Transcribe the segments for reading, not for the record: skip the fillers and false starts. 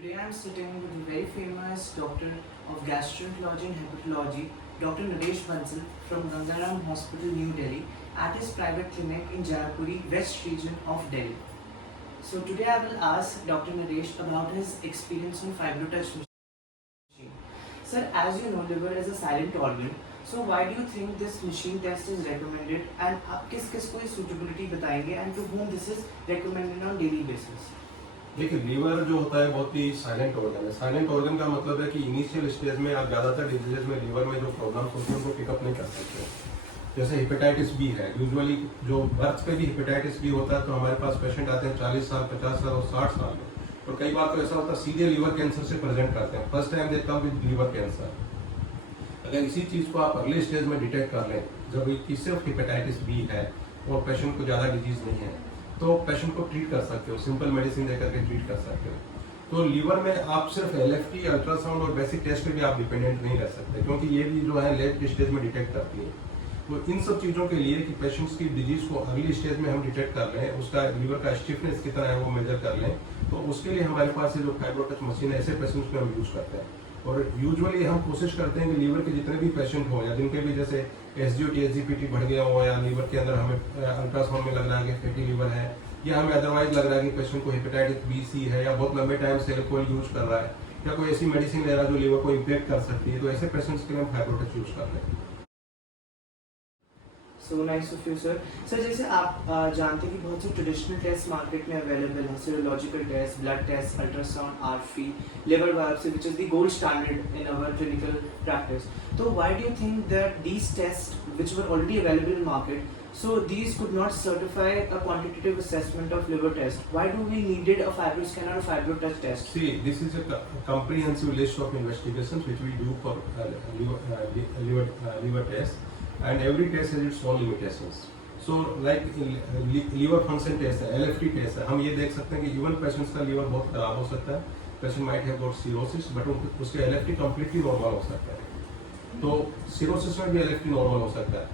Today I am sitting with a very famous doctor of gastroenterology and hepatology, Dr. Naresh Bansal from Gangaram Hospital, New Delhi, at his private clinic in Jaipuri, West region of Delhi. So today I will ask Dr. Naresh about his experience on FibroTouch machine. Sir, as you know, liver is a silent organ. So why do you think this machine test is recommended, and आप किस को suitability बताएंगे, and to whom this is recommended on daily basis? देखिए, liver जो होता है बहुत ही silent organ है। साइलेंट ऑर्गन का मतलब है कि इनिशियल स्टेज में आप ज़्यादातर डिजीजेज में लीवर में जो प्रॉब्लम्स होती हैं उनको पिकअप नहीं कर सकते। जैसे हेपेटाइटिस बी है, यूजुअली जो बर्थ पे भी हेपेटाइटिस बी होता है, तो हमारे पास पेशेंट आते हैं 40 साल, 50 साल और 60 साल में, और कई बार तो ऐसा होता है सीधे लीवर कैंसर से प्रेजेंट करते हैं। First time they come with liver cancer. अगर इसी चीज़ को आप अगले स्टेज में डिटेक्ट कर लें, जब सिर्फ हेपेटाइटिस बी है और पेशेंट को ज़्यादा डिजीज नहीं है, तो पेशेंट को ट्रीट कर सकते हो, सिंपल मेडिसिन देकर के ट्रीट कर सकते हो। तो लीवर में आप सिर्फ एलएफटी, अल्ट्रासाउंड और बेसिक टेस्ट पे भी आप डिपेंडेंट नहीं रह सकते, क्योंकि ये भी जो है लेट स्टेज में डिटेक्ट करती है। तो इन सब चीज़ों के लिए कि पेशेंट्स की डिजीज को अर्ली स्टेज में हम डिटेक्ट कर लें, उसका लीवर का स्टिफनेस कितना है वो मेजर कर लें, तो उसके लिए हमारे पास ये जो फाइब्रोटच मशीन है, ऐसे पेशेंट्स में हम यूज़ करते हैं। और यूजुअली हम कोशिश करते हैं कि लीवर के जितने भी पेशेंट हों या जिनके भी जैसे एसजीओटी, एसजीपीटी बढ़ गया हो, या लीवर के अंदर हमें अल्ट्रासाउंड में लग रहा है कि फैटी लीवर है, या हमें अदरवाइज लग रहा है कि पेशेंट को हेपेटाइटिस बी, सी है, या बहुत लंबे टाइम से एल्कोहल यूज कर रहा है, या कोई ऐसी मेडिसिन ले रहा है जो लीवर को इम्पेक्ट कर सकती है, तो ऐसे पेशेंट्स के लिए हम फाइब्रोटच यूज करते हैं। So nice of you, sir. Sir, जैसे आप जानते हैं कि बहुत से ट्रेडिशनल टेस्ट मार्केट में अवेलेबल है, serological test, blood test, ultrasound, आरफी, liver biopsy, which is the gold standard in our clinical practice. So why do you think that these tests, which were already available in market, so these could not certify a quantitative assessment of liver test? Why do we needed a FibroScan or a FibroTouch test? See, this is a comprehensive list of investigations which we do for liver test, and every test has its own limitations. So like liver function test है, LFT test है, हम ये देख सकते हैं कि even patients का liver बहुत खराब हो सकता है, patient might have got cirrhosis, but उसके LFT कम्प्लीटली नॉर्मल हो सकता है। तो सिरोसिस में भी LFT नॉर्मल हो सकता है।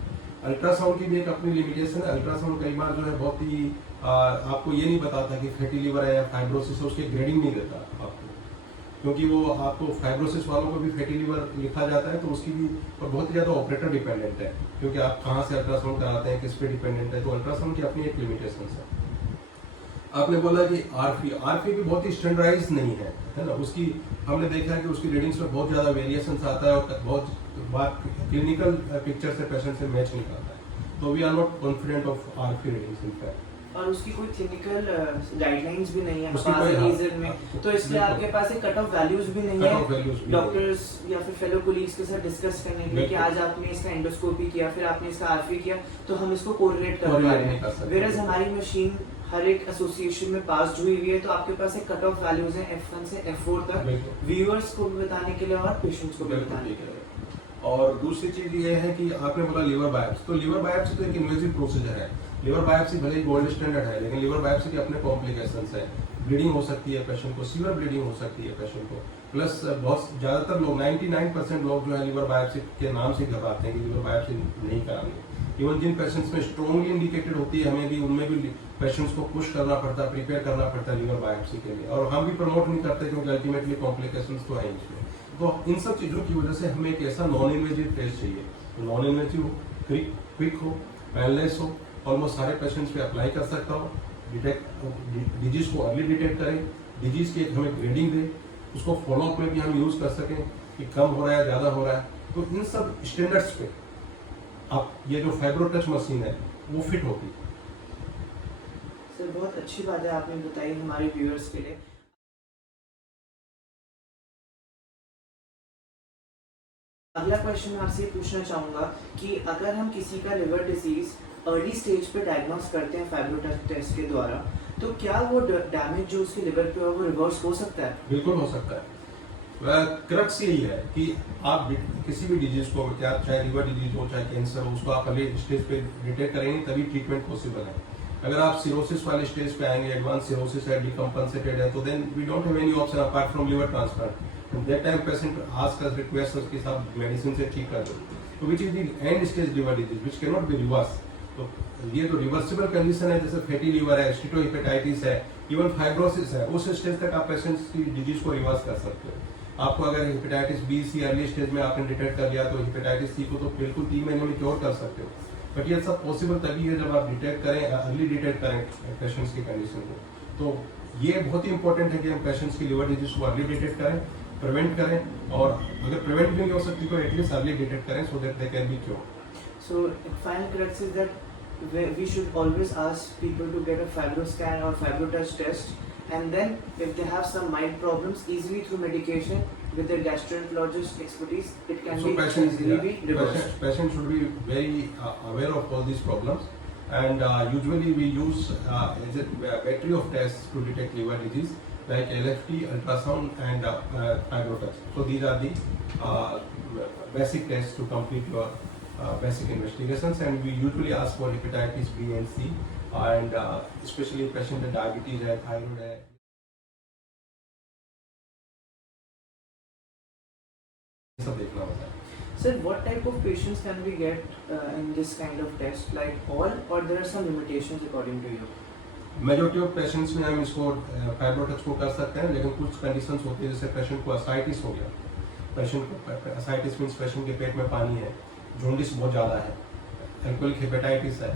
अल्ट्रासाउंड की भी एक अपनी लिमिटेशन है। अल्ट्रासाउंड कई बार जो है बहुत ही आपको ये नहीं बताता कि फैटी लीवर है या फाइब्रोसिस है, उसकी ग्रेडिंग नहीं देता आपको, क्योंकि वो आपको फाइब्रोसिस वालों को भी फैटी लीवर लिखा जाता है, तो उसकी भी और बहुत ज़्यादा ऑपरेटर डिपेंडेंट है, क्योंकि आप कहाँ से अल्ट्रासाउंड कराते हैं, किस पे डिपेंडेंट है, तो अल्ट्रासाउंड की अपनी एक लिमिटेशन है। आपने बोला कि आरपी भी बहुत ही स्टैंडर्डाइज नहीं है ना, उसकी हमने देखा है कि उसकी रीडिंग्स में बहुत ज़्यादा वेरिएशन आता है और बहुत बात क्लिनिकल पिक्चर से पेशेंट से मैच नहीं करता है, तो we are not confident of RP readings in fact. और उसकी कोई क्लिनिकल गाइडलाइंस भी नहीं है रीजन में, तो इसलिए आपके पास एक कट ऑफ वैल्यूज भी नहीं है डॉक्टर्स या फिर फेलो कोलीग्स के साथ डिस्कस करने के लिए कि आज आपने इसका एंडोस्कोपी किया, फिर आपने इसका आरपी किया, तो हम इसको कोरिलेट कर पा रहे हैं। वेरएज हमारी मशीन हर एक एसोसिएशन में पास हुई हुई है, तो आपके पास एक कट ऑफ वैल्यूज हैं F1 से F4 तक, व्यूअर्स को भी बताने के लिए और पेशेंट्स को भी बताने के लिए। और दूसरी चीज ये है कि आपने बोला लिवर बायोप्सी, तो लिवर बायोप्सी तो एक इन्वेजिव प्रोसीजर है। लिवर बायोप्सी भले ही गोल्ड स्टैंडर्ड है, लेकिन लिवर बायोप्सी के अपने कॉम्प्लिकेशंस है। ब्लीडिंग हो सकती है पेशेंट को, सीवियर ब्लीडिंग हो सकती है पेशेंट को, प्लस बहुत ज़्यादातर लोग 99% लोग जो है लिवर बायोप्सी के नाम से घबराते हैं कि लिवर बायोप्सी नहीं कराएंगे। इवन जिन पेशेंट्स में स्ट्रॉन्गली इंडिकेटेड होती है, हमें भी उनमें भी पेशेंट्स को पुश करना पड़ता है, प्रिपेयर करना पड़ता है लिवर बायोप्सी के लिए, और हम भी प्रमोट नहीं करते क्योंकि अल्टीमेटली कॉम्प्लिकेशंस तो है इसमें। तो इन सब चीज़ों की वजह से हमें एक ऐसा नॉन इन्वेजिव टेस्ट चाहिए, तो नॉन इन्वेजिव हो, क्विक हो, पेनलेस हो, ऑलमोस्ट सारे पेशेंट्स पे अप्लाई कर सकता हो, डिटेक्ट डिजीज को अर्ली डिटेक्ट करें, डिजीज की एक हमें ग्रेडिंग दे, उसको फॉलोअप में भी हम यूज़ कर सकें कि कम हो रहा है, ज़्यादा हो रहा है। तो इन सब स्टैंडर्ड्स पे आप ये जो फाइब्रोटच मशीन है वो फिट होती है। सर, बहुत अच्छी बात है आपने बताई हमारे व्यूअर्स के लिए। अगला क्वेश्चन मैं आपसे पूछना चाहूँगा कि अगर हम किसी का लिवर डिजीज अर्ली स्टेज पे डायग्नोस करते हैं फाइब्रोटच टेस्ट के द्वारा, तो क्या वो डैमेज जो उसके लिवर पे हो वो रिवर्स हो सकता है? बिल्कुल हो सकता है। क्रक्स यही है कि आप किसी भी डिजीज को, चाहे लिवर डिजीज हो चाहे कैंसर हो, उसको आप अर्ली स्टेज पे डिटेक्ट करेंगे तभी ट्रीटमेंट पॉसिबल है। अगर आप सिरोसिस वाले स्टेज पे आएंगे, एडवांस सिरोसिस है, डिकम्पनसेटेड है, तो then we don't have any option apart from liver transplant. That time patient ask us, request us कि साहब मेडिसिन से ठीक कर दो, तो which is the end stage liver disease which can not be reverse. तो ये तो रिवर्सिबल कंडीशन है, जैसे फैटी लीवर है, स्टीटोहेपेटाइटिस है, इवन फाइब्रोसिस है, उस स्टेज तक आप पेशेंट्स की डिजीज को रिवर्स कर सकते हो। आपको अगर hepatitis B C early stage में आपने डिटेक्ट कर लिया तो हेपेटाइटिस सी को तो बिल्कुल 3 महीने में क्योर कर सकते हो। बट ये सब पॉसिबल तभी है जब आप डिटेक्ट करें, अर्ली डिटेक्ट करें पेशेंट्स की कंडीशन को। तो ये बहुत ही इंपॉर्टेंट है कि हम पेशेंट्स की लिवर डिजीज को अर्ली डिटेक्ट करें, प्रिवेंट करें, और अगर प्रिवेंट भी नहीं हो सकती तो एटलीस्ट अर्ली डिटेक्ट करें so that they can be cure. So, final correct is that we should always ask people to get a fibroscan or fibrotouch test, and then if they have some mild problems, easily through medication with their gastroenterologist expertise, it can So be easily be reversed. patient should be very aware of all these problems, and usually we use as a battery of tests to detect liver disease like LFT, ultrasound, and fibrotouch. So these are the basic tests to complete your basic investigations, and we usually ask for hepatitis B and C, and especially patient with diabetes है, thyroid है. सब देखना होता है. Sir, what type of patients can we get in this kind of test? Like all, or there are some limitations according to you? Majority of patients में हम इसको फाइब्रोटच को कर सकते हैं, लेकिन कुछ कंडीशंस होती है जैसे पेशेंट को असाइटिस हो गया, पेशेंट को असाइटिस मीन्स पेशेंट के पेट में पानी है, जॉन्डिस बहुत ज़्यादा है, एल्कोहलिक हेपेटाइटिस है,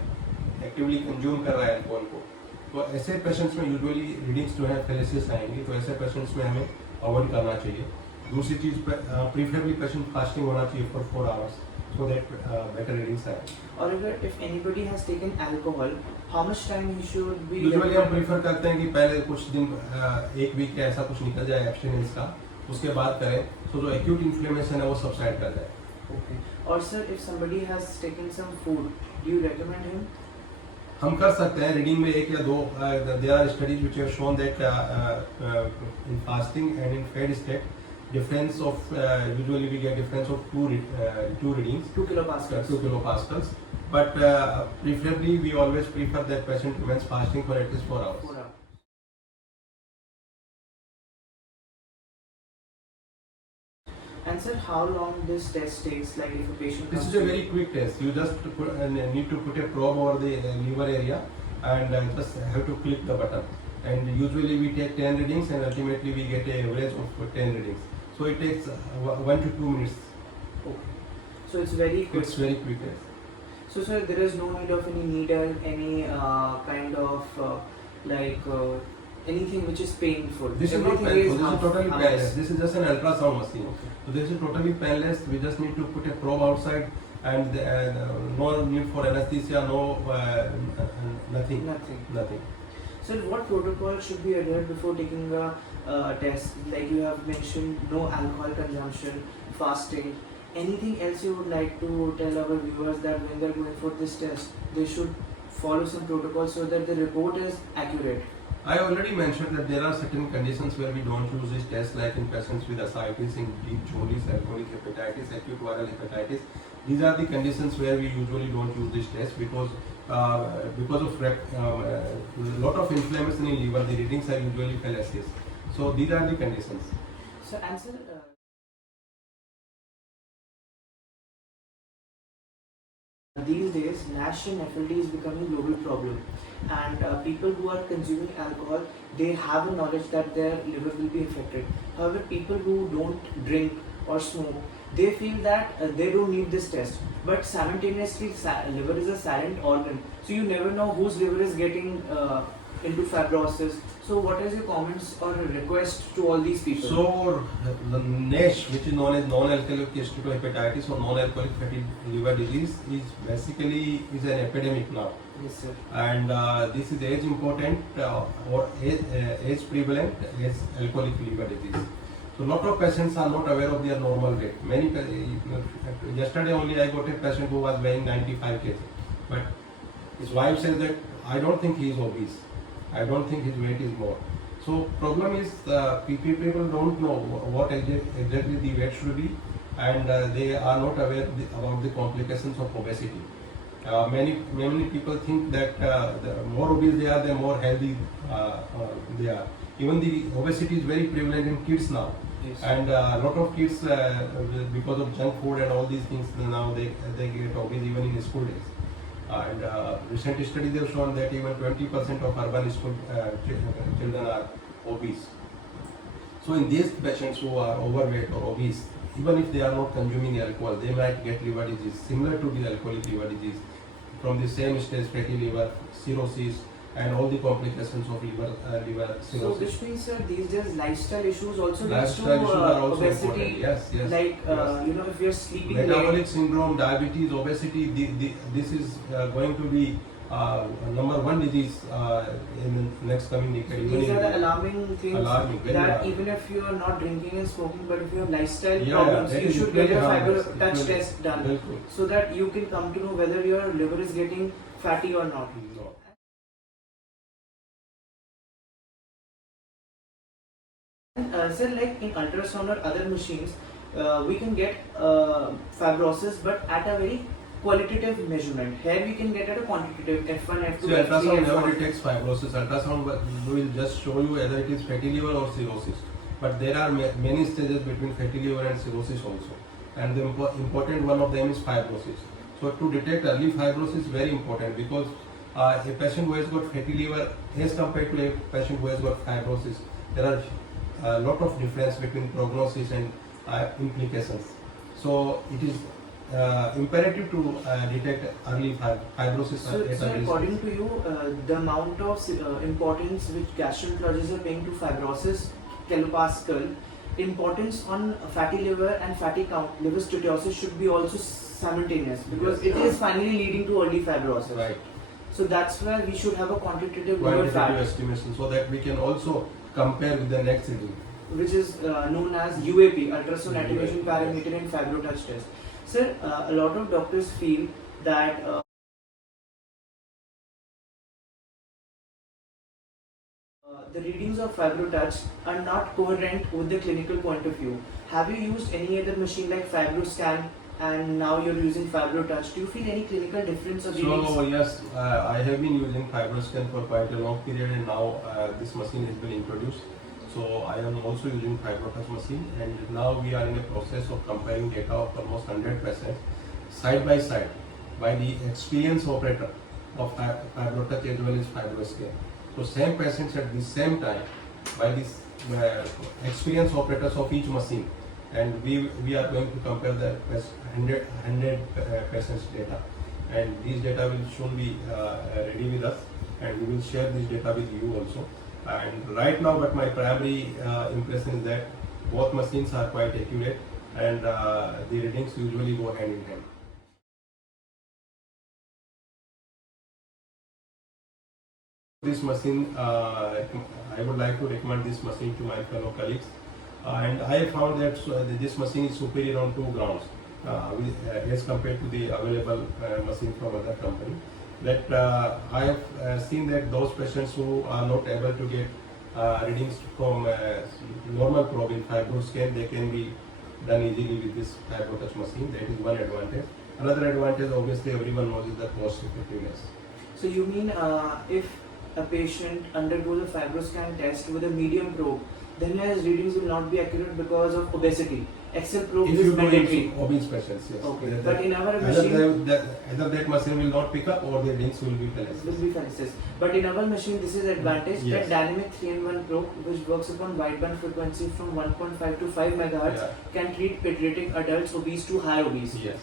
एक्टिवली कंज्यूम कर रहा है एल्कोहल को, तो ऐसे पेशेंट्स में यूजुअली रीडिंग्स जो है फेलिसिस आएंगी, तो ऐसे पेशेंट्स में हमें अवॉइड करना चाहिए। दूसरी चीज़ प्रीफरेबली पेशेंट फास्टिंग होना चाहिए for 4 hours so that better readings आए। Or if anybody has taken alcohol, how much time he should be? Usually हम प्रीफर करते हैं कि पहले कुछ दिन, 1 वीक या ऐसा कुछ निकल जाए एब्स्टिनेंस का, उसके बाद करें, तो जो एक्यूट इन्फ्लेमेशन है वो सबसाइड कर जाए। Okay. Or sir, if somebody has taken some food, do you recommend him? हम कर सकते हैं रीडिंग में 1 या 2, there are studies which have shown that in fasting and in fed state difference of usually we get difference of two readings, 2 kilopascals. 2 kilopascals, but preferably we always prefer that patient remains fasting for at least 4 hours. 4 hours. And sir, how long this test takes? Like if a patient This comes is a to very quick test. You just need to put a probe over the liver area and just have to click the button, and usually we take 10 readings and ultimately we get a average of 10 readings. So it takes 1 to 2 minutes. Okay. So it's very quick. It's very quick test. So sir, there is no need of any needle, any kind of anything which is painful. This is not Everything painful. This is totally harmless. painless. This is just an ultrasound machine. Okay. So this is totally painless. We just need to put a probe outside, and no need for anesthesia, no nothing. Nothing. Sir, what protocol should be adhered before taking a test? Like you have mentioned, no alcohol consumption, fasting. Anything else you would like to tell our viewers that when they're going for this test, they should follow some protocol so that the report is accurate? I already mentioned that there are certain conditions where we don't use this test, like in patients with ascites, in deep jaundice, alcoholic hepatitis, acute viral hepatitis. These are the conditions where we usually don't use this test because of a lot of inflammation in liver, the readings are usually fallacious. So these are the conditions. So answer. These days, NASH and FLD is becoming a global problem, and people who are consuming alcohol, they have a knowledge that their liver will be affected. However, people who don't drink or smoke, they feel that they don't need this test. But simultaneously, liver is a silent organ, so you never know whose liver is getting into fibrosis. So, what is your comments or request to all these people? So the NASH, which is known as non-alcoholic steatohepatitis or non-alcoholic fatty liver disease, is basically an epidemic now. Yes, sir. And this is age important or age prevalent as alcoholic liver disease. So lot of patients are not aware of their normal weight. Yesterday only I got a patient who was weighing 95 kg, but his wife says that I don't think he is obese. I don't think his weight is more. So problem is people don't know what exactly the weight should be, and they are not aware about the complications of obesity. Many people think that the more obese they are, the more healthy they are. Even the obesity is very prevalent in kids now. Yes. And a lot of kids, because of junk food and all these things, now they get obese even in school days. And recent studies have shown that even 20% of urban school children are obese. So in these patients who are overweight or obese, even if they are not consuming alcohol, they might get liver disease similar to the alcoholic liver disease from the same stage, fatty liver, cirrhosis, and all the complications of liver So cirrhosis. which means sir, these days lifestyle issues also leads to Lifestyle issues are also obesity. important. Yes, yes. Like yes. you know, if you're sleeping Metabolic late, syndrome, diabetes, obesity, this is going to be number one disease in the next coming decade. these are the alarming things. Alarming, very that alarming. even if you are not drinking and smoking, but if you have lifestyle Yeah, problems, that you is should get equally your harmless, fiber touch equally- test done, Bilkul. so that you can come to know whether your liver is getting fatty or not. No. And sir, like in ultrasound or other machines, we can get fibrosis, but at a very qualitative measurement. Here we can get at a quantitative F1, F2, So F3, ultrasound never F4. detects fibrosis. Ultrasound will just show you whether it is fatty liver or cirrhosis. But there are many stages between fatty liver and cirrhosis also. And the important one of them is fibrosis. So to detect early fibrosis is very important because a patient who has got fatty liver as compared to a patient who has got fibrosis, there are a lot of difference between prognosis and implications. So it is imperative to detect early fibrosis So, at sir, early according stage. to you, the amount of importance which gastroenterologists are paying to fibrosis, kilopascal, importance on fatty liver and fatty count, liver steatosis should be also simultaneous because Yes. it is finally leading to early fibrosis. Right. So that's why we should have a quantitative liver Quantitative fat, estimation so that we can also compare with the next reading. which is known as UAP, ultrasound UAP, attenuation yes. parameter and fibrotouch test. Sir, a lot of doctors feel that the readings of fibrotouch are not coherent with the clinical point of view. Have you used any other machine like FibroScan and now you're using fibrotouch? Do you feel any clinical difference of readings? So yes, I have been using FibroScan for quite a long period, and now this machine has been introduced. So I am also using FibroTouch machine, and now we are in the process of comparing data of almost 100% side by side by the experienced operator of FibroTouch as well as FibroScan. So same patients at the same time by these experienced operators of each machine, and we are going to compare the 100 patients data, and these data will soon be ready with us, and we will share this data with you also. And right now, but my primary impression is that both machines are quite accurate, and the readings usually go hand in hand. This machine, I would like to recommend this machine to my fellow colleagues, and I have found that this machine is superior on two grounds as compared to the available machine from other company. That I have seen that those patients who are not able to get readings from normal probe in FibroScan, they can be done easily with this FibroTouch machine. That is one advantage. Another advantage, obviously, everyone knows, is the cost effectiveness. So you mean if a patient undergoes a FibroScan test with a medium probe, then his readings will not be accurate because of obesity. Excel probe If is you do mandatory. it obese patients, yes. Okay, That- but in our either machine, either that machine will not pick up or the readings will be will fallacious. be fallacious. But in our machine, this is advantage Yes. that dynamic 3-in-1 probe, which works upon wideband frequency from 1.5 to 5 megahertz, Yeah. can treat pediatric adults obese to high obese. Yes.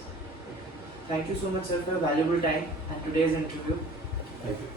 Thank you so much, sir, for your valuable time and today's interview. Thank you.